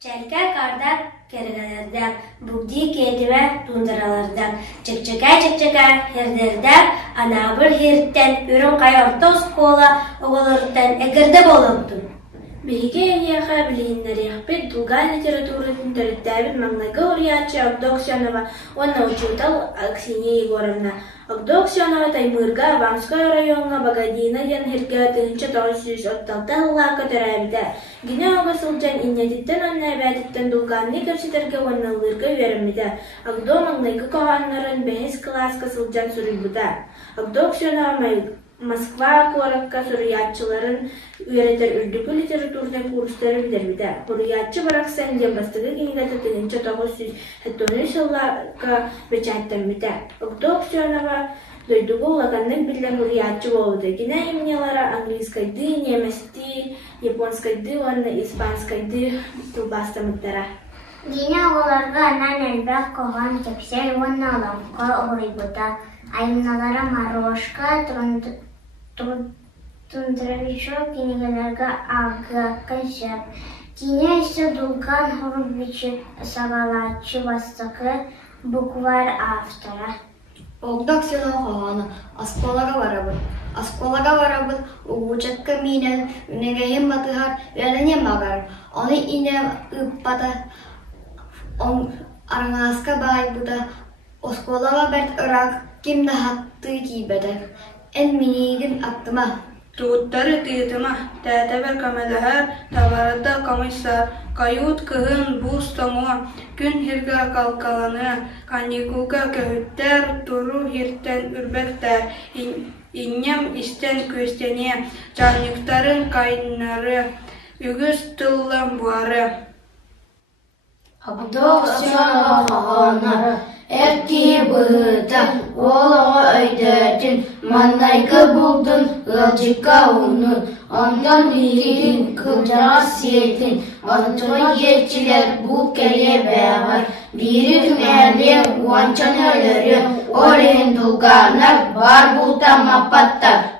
Çelke kardak kergelerden, bugdi kedime dunduralardan, çıkçıka herderden, anabır heritten, ürün kayorta oskola, oğulurdan egirde bolumdun. Bilgi eliyaha bilinleri, Dulgan literatуратын төрттәбит маңлайгы урьячы Авдоксионова, он научутал Аксинья Егоровна. Авдоксионова Таймырга, Ванской районга Багадина ден хирге тыгынчы 936 ыллаакка төрәбитә. Гине оғысылжан иннетиттен онна әбәтиттен Дулганны көрсетерге онналырга верімді. Авдо маңлайгы коғанларын бәйіс класска сылжан сүрүлбүтә. Авдоксионова Москва Коракка сурьятчыларын үйретер үрдүкү литературдан курстары билдербиде. Сурьятчы бараксан ден бастыгы кеңгеті тыгынчы 973 жылларга печаттанбиде. Авдоксионова дойдугу улаганнык билден сурьятчы болуды. Кине имнелары английскайды, немести, японскайды, онна испанскайды тылбастамыттара. Гине оларга анан элбек коган тепсел онна оламка орыйбыта. Аймналара Марошка, Тундровичок, кинегелерге агакка жеп. Кине ise Дулган Хорубичи Сагалачы вастыкы буквар автора. Авдоксионова Асколага барабыт, угучакка минен, үнегейін батыхар, веренен багар. Оны инем ыппата, араңаска бай бұда, Осколага бәрт ырак, kimde hattı giybedek, en minigin attıma. Tuğutları tıyıtıma, tәтәбір kamelahar, tavarada komissar, kayut kıhın buz tomuğa, gün hirga kalkalanı, kanikuga köhütter, turu hirten ürbekter, innem isten kösteniye, canlıkların kaynarı, ügüz tıllan buarı. Avdoksionova Erki bıhıta, oğlağı öyderdin, mannaykı buldun, ılcıka unun, ondan birin kıdrasiyetin, altıma yetçiler bu kereye beraber, biri tümerliğe uançan ölürü, orehin dulganlar, var bulta mapattar.